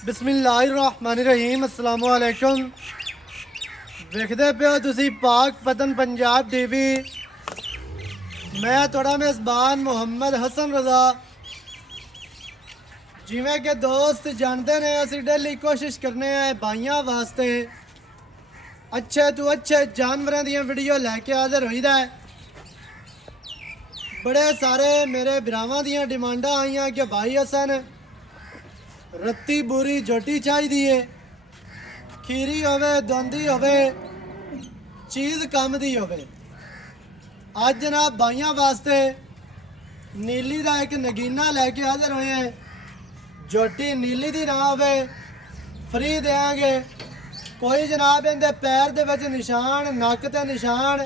बिस्मिल्लाहिर्रहमानिर्रहीम अस्सलाम वालेकुम। वेखदे पे हो तुसी पाक पतन पंजाब टीवी। मैं थोड़ा मेज़बान मोहम्मद हसन रज़ा। जिमें के दोस्त जानते ने असी डेली कोशिश करने हैं भाइयों वास्ते अच्छे तो अच्छे जानवरों दी वीडियो लैके हाजिर होईदा है। बड़े सारे मेरे भरावां दी डिमांडां आईयां कि भाई हसन रत्ती बूरी झोटी चाहिए, खीरी होवे, दोंदी होवे, चीज़ काम दी होवे। अज जनाब भाइयों वास्ते नीली का एक नगीना लैके हाजिर होए हैं। झोटी नीली दी ना होवे फ्री देंगे। कोई जनाब इनके पैर दे विच निशान, नक ते निशान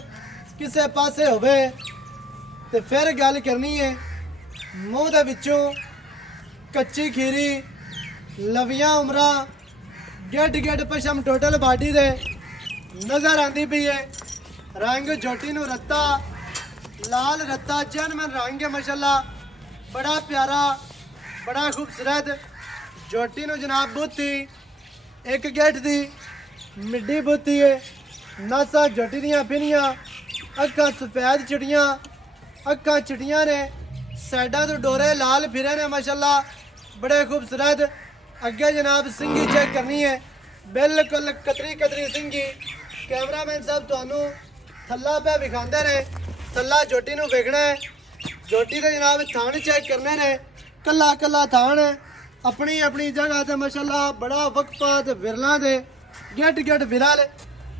किसे पासे होवे ते फिर गल करनी है। मूँह दे विचों कच्ची खीरी, लवियां उमरा, गेट गेट पशम टोटल बाडी दे नज़र आती पई है। रंग झोटी नूं रत्ता, लाल रत्ता जनमन रंग है माशाल्लाह, बड़ा प्यारा, बड़ा खूबसूरत। झोटी नूं जनाब बुत्ती एक गेट दी मिड्डी बुत्ती है। नसा झोटी दियां फिनियां, अक्खां सफेद चिड़ियां, अक्खां चिटियां ने, साइडा तो डोरे लाल फिरे ने माशाल्लाह, बड़े खूबसूरत। अगे जनाब सिंगी चेक करनी है, बिल्कुल कतरी कतरी सिंगी। कैमरामैन साहब थानू थल्ला पे विखाते ने, थल्ला झोटी नूं वेखना है। झोटी के जनाब थान चेक करने ने, कला कला थान अपनी अपनी जगह ते माशाल्लाह बड़ा वक्फा ते विरला दे गेट गेट विरल।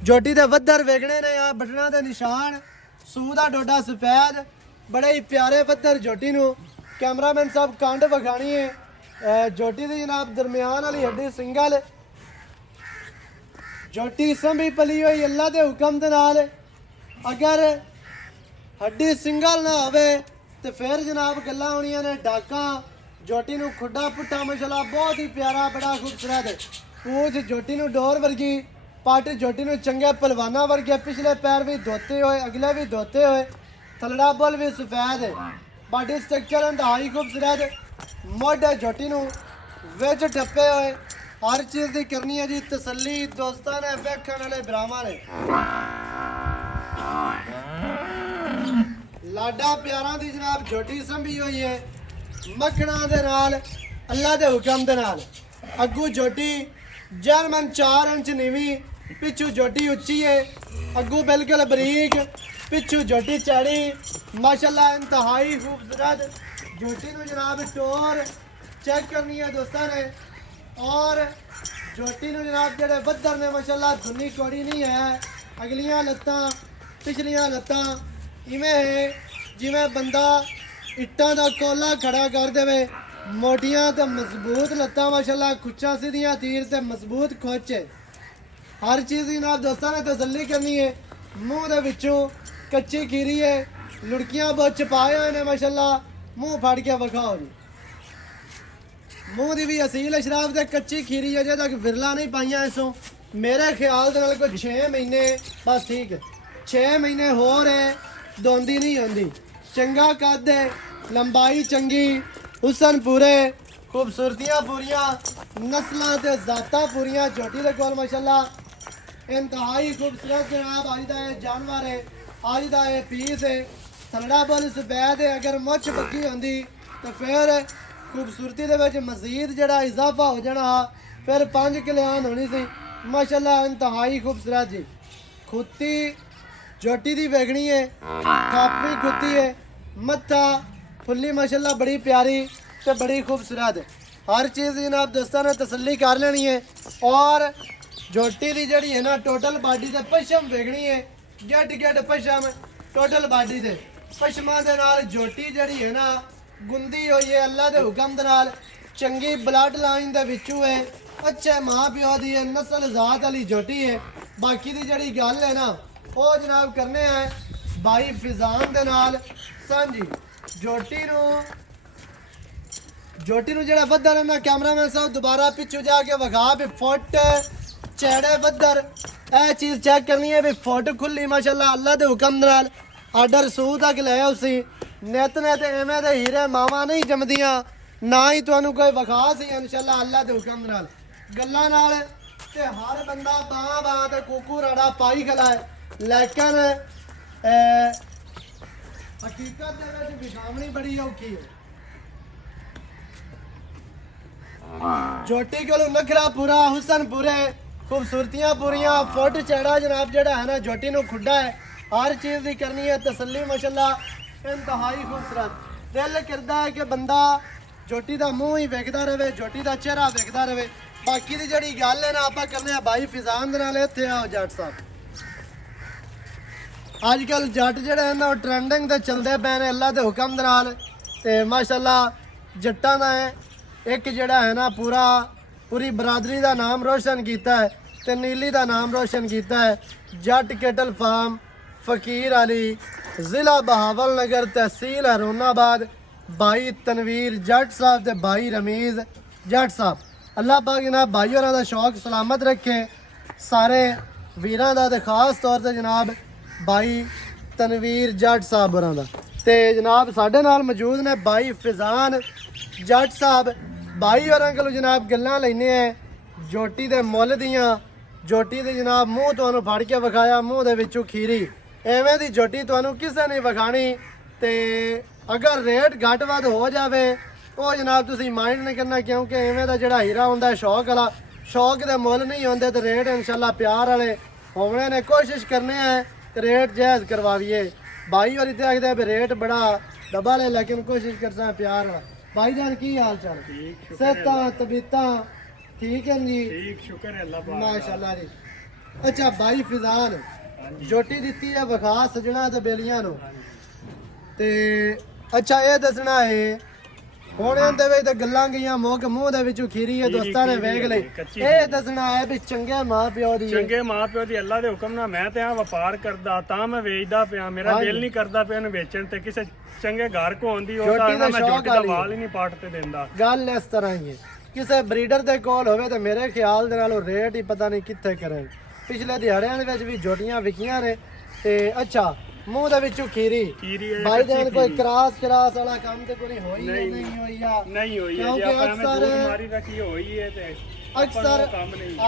झोटी दे वद्दर वेखने ने, आ बटना दे निशान, सूह दा डोडा सफेद, बड़े ही प्यारे वद्दर झोटी नूं। कैमरामैन साहब कंड विखानी है। झोटी की जनाब दरम्यान वाली हड्डी सिंगल। झोटी संभी पली हुई अल्लाह के हुक्म दे नाल। अगर हड्डी सिंगल ना होवे तो फिर जनाब गल्लां होणियां ने डाका। झोटी नूं खुड्डा पुट्ठा माशाल्लाह बहुत ही प्यारा, बड़ा खूबसूरत। पूछ झोटी नूं डोर वर्गी, पट झोटी नूं चंगे पलवाना वर्गे, पिछले पैर भी धोते हुए, अगले भी धोते हुए, थलड़ा बुल भी सफेद, बॉडी स्ट्रक्चर इंतहाई खूबसूरत। मोढे झोटी नूं विच टप्पे हुए, हर चीज़ की करनी है जी तसल्ली। दोस्तां ने वेखण वाले भरावां ने लाडा प्यारां दी जनाब झोटी संभी हुई है मखणा दे नाल, अल्लाह दे हुक्म दे नाल। अग्गू झोटी जर्मन 4 इंच नीवी, पिछू झोटी उच्ची है, अग्गू बिल्कुल बरीक, पिछू झोटी चौड़ी माशाल्लाह इंतहाई खूबसूरत। झोटी नूं जनाब टोर चेक करनी है दोस्तों ने। और झोटी नूं जनाब जेडे वद्दर ने माशाल्लाह धुनी कौड़ी नहीं है। अगलियां लत्तां पिछलियां लत्तां इवें है जिवें बंदा इट्टां दा कोला खड़ा कर देवे। मोटियां ते मजबूत लत्तां माशाल्लाह, खुच्चां सीधियां तीर ते मजबूत खोच है। हर चीज़ की जनाब दोस्तों ने तसल्ली करनी है। मूँह दे विचों कच्ची खीरी है, लुड़कियां बहुत छपाए हुए ने माशाल्लाह, मूँह फाड़ के विखाओ जी। मूँह की भी असील अशराफ से कच्ची खीरी अजे तक विरला नहीं पाइया। इसों मेरे ख्याल के नाल कोई 6 महीने बस ठीक है, 6 महीने हो रहे, दोंदी नहीं आती। चंगा कद है, लंबाई चंगी, हुसन पूरे, खूबसूरतियाँ पूरियाँ, नस्लां ते जातां पूरियां। झोटी दे कोल माशाल्लाह इंतहाई खूबसूरत जनाब अज दा जानवर है, अज दा पीस है। थलड़ा बुल सफेद है, अगर मुछ पक्की होंदी तो फिर खूबसूरती दे विच मजीद जड़ा इजाफा हो जाना, फिर 5 किलियान होनी सी माशाल्लाह इंतहाई खूबसूरत जी। खुत्ती झोटी दी वेगनी है, काफी खुत्ती है, मत्था फुल्ली माशाल्लाह बड़ी प्यारी ते बड़ी खूबसूरत। हर चीज़ जनाब दोस्तों ने तसल्ली कर लेनी है। और झोटी दी जड़ी है ना टोटल बाडी ते पशम वेगनी है, गेट गेट पशम टोटल बाडी दे पशमा दे नाल। झोटी जड़ी है ना गुंदी हुई है अल्लाह के हुक्म दे नाल, चंगी ब्लड लाइन दे विचों है, अच्छे माँ प्यो दी है, नस्ल जात वाली झोटी है। बाकी दी जड़ी गल है ना वो जनाब करने हैं भाई फिजान दे नाल सांझी। झोटी नूं जेड़ा वद्दर है ना, कैमरामैन साहब दोबारा पिछू जाके विखा भी फुट चैड़े वद्दर। यह चीज़ चेक करनी है भी फुट खुली माशाल्लाह अल्लाह के हुक्म दे नाल। आर्डर सूह तक ले उसी नित ने तो इवें दे हीरे मावां नहीं जमदियां, ना ही तुहानू कोई विखा सी इंशाअल्लाह अल्लाह के हुक्म नाल। ਗੱਲਾਂ ਨਾਲ ਤੇ ਹਰ ਬੰਦਾ ਬਾਹ ਤੇ ਕੁਕੂ ਰਾੜਾ ਪਾਈ ਖਲਾ ਹੈ ਲੇਕਿਨ ਹਕੀਕਤ ਦੇ ਵਿੱਚ ਵਿਖਾਵਣੀ ਬੜੀ ਔਖੀ ਹੈ ਜੋਟੀ ਕੋਲ ਨਖਰਾ ਪੂਰਾ ਹੁਸਨ ਪੂਰੇ खूबसूरतियां पूरियां फुट चढ़ा जनाब जड़ा है ना जोटी नु खुड्डा है हर चीज़ की करनी है तसल्ली माशाल्लाह इंतहाई खूबसूरत दिल करता है कि बंदा जोटी का मूँह ही वेखदा रहे जोटी का चेहरा वेखदा रहे बाकी की जी गल है ना आप करने भाई फिजान दे नाल इत्थे आओ जट साहब अजकल जट जड़े हैं ना ट्रेंडिंग ते चलते पे ने अल्लाह के हुक्म दे नाल ते माशाल्लाह जट्टां दा एक जड़ा है ना पूरी बरादरी का नाम रोशन किया है तो नीली का नाम रोशन किया है जट केटल फार्म फकीर अली जिला बहावल नगर तहसील हरोनाबाद भाई तनवीर जट साहब ते भाई रमीज जट साहब अल्लाह पाक जनाब भाई होरां दा शौक सलामत रखे सारे वीरां दा ते खास तौर ते जनाब भाई तनवीर जट साहब होरां दा ते जनाब साडे नाल मौजूद ने भाई फिजान जट साहब भाई होरां कोलों जनाब गल्लां लैने हैं जोटी दे मुੱਲ ਦੀਆਂ जोटी दे जनाब मूँह तुहानूं फड़ के विखाया मूँह दे विचों खीरी एवें दी जोटी तुहानूं किसे नहीं विखाणी ते अगर रेट घट वध हो जावे ਉਹ जनाब तुसीं माइंड नहीं करना क्योंकि एवें दा जिहड़ा हीरा हुंदा है शौक वाला शौक दे मुੱਲ नहीं होंदे ते रेट इंशाल्लाह प्यार वाले होने ने कोशिश करने हैं कि रेट जायज़ करवाइए भाई होरी ते आखदे भी रेट बड़ा दबा ले लेकिन कोशिश करसा प्यार वाला भाई जान की हाल चाल सेहतां तबीयतां ठीक है जी ठीक शुक्र है अल्लाह पाक माशाल्लाह जी अच्छा भाई फिजान जोटी दित्ती है विखा सजना ते बेलियां नु ते अच्छा ये दसना है ਹੁਣ ਇਹਦੇ ਵਿੱਚ ਤਾਂ ਗੱਲਾਂ ਗਈਆਂ ਮੁੱਕ ਮੂੰਹ ਦੇ ਵਿੱਚੋਂ ਖੀਰੀ ਹੈ ਦੋਸਤਾਂ ਨੇ ਵੇਖ ਲਈ ਇਹ ਦੱਸਣਾ ਹੈ ਵੀ ਚੰਗੇ ਮਾਂ ਪਿਓ ਦੀ ਚੰਗੇ ਮਾਂ ਪਿਓ ਦੀ ਅੱਲਾ ਦੇ ਹੁਕਮ ਨਾਲ ਮੈਂ ਤੇ ਆ ਵਪਾਰ ਕਰਦਾ ਤਾਂ ਮੈਂ ਵੇਚਦਾ ਪਿਆ ਮੇਰਾ ਦਿਲ ਨਹੀਂ ਕਰਦਾ ਪਿਆ ਇਹਨੂੰ ਵੇਚਣ ਤੇ ਕਿਸੇ ਚੰਗੇ ਘਰ ਕੋ ਆਉਂਦੀ ਉਹ ਤਾਂ ਮੈਂ ਜੋਟੀ ਦਾ ਵਾਲ ਹੀ ਨਹੀਂ ਪਾਟ ਤੇ ਦਿੰਦਾ ਗੱਲ ਇਸ ਤਰ੍ਹਾਂ ਹੀ ਹੈ ਕਿਸੇ ਬਰੀਡਰ ਦੇ ਕੋਲ ਹੋਵੇ ਤੇ ਮੇਰੇ ਖਿਆਲ ਦੇ ਨਾਲ ਉਹ ਰੇਟ ਹੀ ਪਤਾ ਨਹੀਂ ਕਿੱਥੇ ਕਰੇ ਪਿਛਲੇ ਦਿਹਾੜਿਆਂ ਦੇ ਵਿੱਚ ਵੀ ਜੋਟੀਆਂ ਵਿਕੀਆਂ ਨੇ ਤੇ ਅੱਛਾ ਮੂੰਹ ਦੇ ਵਿੱਚੋਂ ਖੀਰੀ ਭਾਈ ਜਾਨ ਕੋਈ ਕਰਾਸ ਵਾਲਾ ਕੰਮ ਤੇ ਕੋਈ ਹੋਈ ਨਹੀਂ ਹੋਈ ਆ ਨਹੀਂ ਹੋਈ ਹੈ ਜੇ ਆਪਾਂ ਐਵੇਂ ਬਿਮਾਰੀ ਰੱਖੀ ਹੋਈ ਹੈ ਤੇ ਅਕਸਰ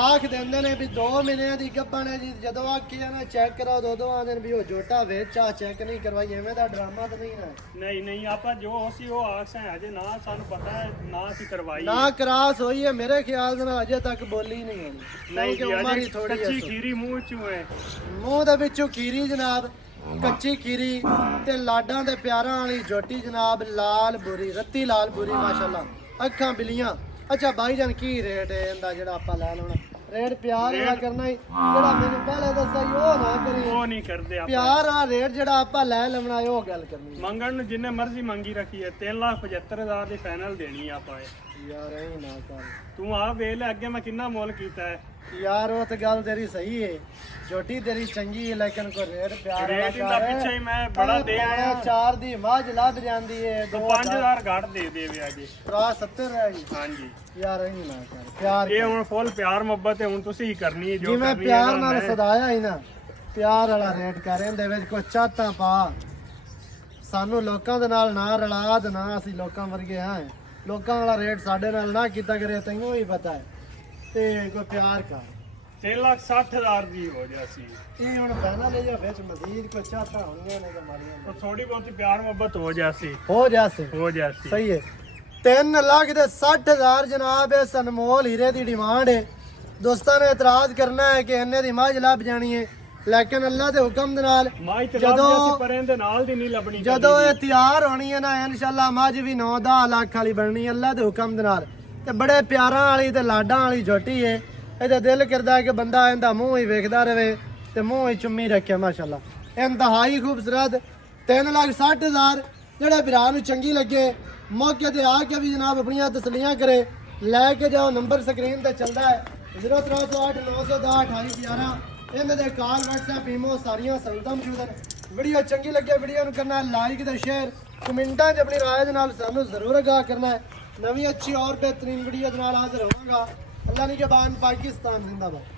ਆਖ ਦਿੰਦੇ ਨੇ ਵੀ 2 ਮਹੀਨਿਆਂ ਦੀ ਗੱਭਣ ਹੈ ਜੀ ਜਦੋਂ ਆਖੀ ਨਾ ਚੈੱਕ ਕਰਾਓ ਦੋ ਆਂਦੇ ਨੇ ਵੀ ਉਹ ਜੋਟਾ ਵਿੱਚ ਆ ਚੈੱਕ ਨਹੀਂ ਕਰਵਾਈ ਐਵੇਂ ਦਾ ਡਰਾਮਾ ਤਾਂ ਨਹੀਂ ਨਾ ਨਹੀਂ ਆਪਾਂ ਜੋ ਅਸੀਂ ਉਹ ਆਖਸਾਂ ਅਜੇ ਨਾ ਸਾਨੂੰ ਪਤਾ ਹੈ ਨਾ ਅਸੀਂ ਕਰਵਾਈ ਨਾ ਕਰਾਸ ਹੋਈ ਹੈ ਮੇਰੇ ਖਿਆਲ ਦੇ ਨਾਲ ਅਜੇ ਤੱਕ ਬੋਲੀ ਨਹੀਂ ਹੋਣੀ ਨਹੀਂ ਕਿ ਉਮਰ ਹੀ ਥੋੜੀ ਕੱਚੀ ਖੀਰੀ ਮੂੰਹ ਚੋਂ ਹੈ ਮੂੰਹ ਦੇ ਵਿੱਚੋਂ ਖੀਰੀ ਜਨਾਬ ਕੱਚੀ ਖੀਰੀ ਤੇ ਲਾਡਾਂ ਦੇ ਪਿਆਰਾਂ ਵਾਲੀ ਜੋਟੀ ਜਨਾਬ ਲਾਲ ਬੁਰੀ ਰੱਤੀ ਲਾਲ ਬੁਰੀ ਮਾਸ਼ਾਅੱਲਾ ਅੱਖਾਂ ਬਿਲੀਆਂ ਅੱਛਾ ਭਾਈ ਜਾਨ ਕੀ ਰੇਟ ਹੈ ਇਹਦਾ ਜਿਹੜਾ ਆਪਾਂ ਲੈ ਲੈਣਾ ਰੇਟ ਪਿਆਰ ਵਾਲਾ ਕਰਨਾ ਹੀ ਜਿਹੜਾ ਮੈਨੂੰ ਪਹਿਲੇ ਦੱਸਿਆ ਉਹ ਨਾ ਕਰੀ ਉਹ ਨਹੀਂ ਕਰਦੇ ਆਪਾਂ ਪਿਆਰ ਆ ਰੇਟ ਜਿਹੜਾ ਆਪਾਂ ਲੈ ਲੈਣਾ ਉਹ ਗੱਲ ਕਰਨੀ ਮੰਗਣ ਨੂੰ ਜਿੰਨੇ ਮਰਜ਼ੀ ਮੰਗੀ ਰੱਖੀ ਹੈ 3,75,000 ਦੀ ਫਾਈਨਲ ਦੇਣੀ ਆਪਾਂ ਯਾਰ ਇਹ ਨਾ ਕਰ ਤੂੰ ਆ ਵੇਖ ਲੈ ਅੱਗੇ ਮੈਂ ਕਿੰਨਾ ਮੁੱਲ ਕੀਤਾ ਹੈ यार वो तो गल तेरी सही है जोटी तेरी चंगी है लेकिन को रेट प्यार रेट इंदा पीछे ही मैं बड़ा दे आया 4 दी मां लद जांदी है तो 5000 घट दे देवे आज भरा 70 रह गई हां जी यार नहीं ना कर प्यार ये हुन फुल प्यार मोहब्बत है हुन तुसी ही करनी है जो जी मैं प्यार नाल सदाया ही ना प्यार वाला रेट कर ਇਹਦੇ ਵਿੱਚ ਕੋਈ ਚਾਹਤਾ ਪਾ ਸਾਨੂੰ ਲੋਕਾਂ ਦੇ ਨਾਲ ਨਾ ਰਲਾ ਦੇ ਨਾ ਅਸੀਂ ਲੋਕਾਂ ਵਰਗੇ ਹਾਂ ਲੋਕਾਂ ਵਾਲਾ ਰੇਟ ਸਾਡੇ ਨਾਲ ਨਾ ਕੀਤਾ ਕਰੇ ਤੈਨੂੰ ਹੀ ਪਤਾ ਹੈ ਤੇ ਕੋਈ ਪਿਆਰ ਕਰ 3,60,000 ਦੀ ਹੋ ਜਾਸੀ ਇਹ ਹੁਣ ਬਹਿਣਾ ਲੈ ਜਾ ਵਿੱਚ ਮਜ਼ੀਦ ਕੋਈ ਚਾਹਤਾ ਹੋਣੀਆਂ ਨੇ ਕਮਾਲੀਆਂ तो थोड़ी बहुत प्यार मोहब्बत हो जासी ਹੋ ਜਾਸੇ ਸਹੀ ਹੈ 3,60,000 ਜਨਾਬ ਇਸ ਅਨਮੋਲ ਹੀਰੇ ਦੀ ਡਿਮਾਂਡ ਹੈ ਦੋਸਤਾਂ ਨੇ ਇਤਰਾਜ਼ ਕਰਨਾ ਹੈ ਕਿ ਇੰਨੇ ਦੀ ਮੱਝ ਲੱਭ ਜਾਣੀ ਹੈ ਲੇਕਿਨ ਅੱਲਾ ਦੇ ਹੁਕਮ ਦੇ ਨਾਲ ਜਦੋਂ ਪਰੇਂਦੇ ਨਾਲ ਦੀ ਨਹੀਂ ਲੱਭਣੀ ਜਦੋਂ ਇਹ ਤਿਆਰ ਹੋਣੀ ਹੈ ਨਾ ਇਨਸ਼ਾਅੱਲਾ ਮੱਝ ਵੀ 9-10 ਲੱਖ ਵਾਲੀ ਬਣਨੀ ਅੱਲਾ ਦੇ ਹੁਕਮ ਦੇ ਨਾਲ ਤੇ ਬੜੇ ਪਿਆਰਾਂ ਵਾਲੀ ਤੇ ਲਾਡਾਂ ਵਾਲੀ ਝੋਟੀ ਹੈ ਇਹਦਾ ਦਿਲ ਕਰਦਾ ਕਿ ਬੰਦਾ ਇਹਦਾ ਮੂੰਹ ਹੀ ਵੇਖਦਾ ਰਹੇ ਤੇ ਮੂੰਹ ਹੀ ਚੁੰਮੀ ਰੱਖੇ ਮਾਸ਼ਾਅੱਲਾ ਇੰਤਹਾਈ ਖੂਬਸੂਰਤ 3,60,000 ਜਿਹੜੇ ਵੀਰਾਂ ਨੂੰ ਚੰਗੀ ਲੱਗੇ ਮੌਕੇ ਤੇ ਆ ਕੇ ਵੀ ਜਨਾਬ ਆਪਣੀਆਂ ਤਸਲੀਆਂ ਕਰੇ ਲੈ ਕੇ ਜਾਓ ਨੰਬਰ ਸਕਰੀਨ ਤੇ ਚੱਲਦਾ ਹੈ 0308 910 2811 ਇਹਨਾਂ ਦੇ ਕਾਲ WhatsApp ਈਮੋ ਸਾਰੀਆਂ ਸਹੂਲਤਾਂ ਮੌਜੂਦ ਹਨ ਵੀਡੀਓ ਚੰਗੀ ਲੱਗੇ ਵੀਡੀਓ ਨੂੰ ਕਰਨਾ ਲਾਈਕ ਤੇ ਸ਼ੇਅਰ ਕਮੈਂਟਾਂ 'ਚ ਆਪਣੀ ਰਾਏ ਦੇ ਨਾਲ ਸਾਨੂੰ ਜ਼ਰੂਰ ਆਗਾਹ ਕਰਨਾ ਹੈ ਨਵੀਂ अच्छी और बेहतरीन वीडियो के नाल हाजिर होवांगा अल्लाह निगहबान पाकिस्तान जिंदाबाद।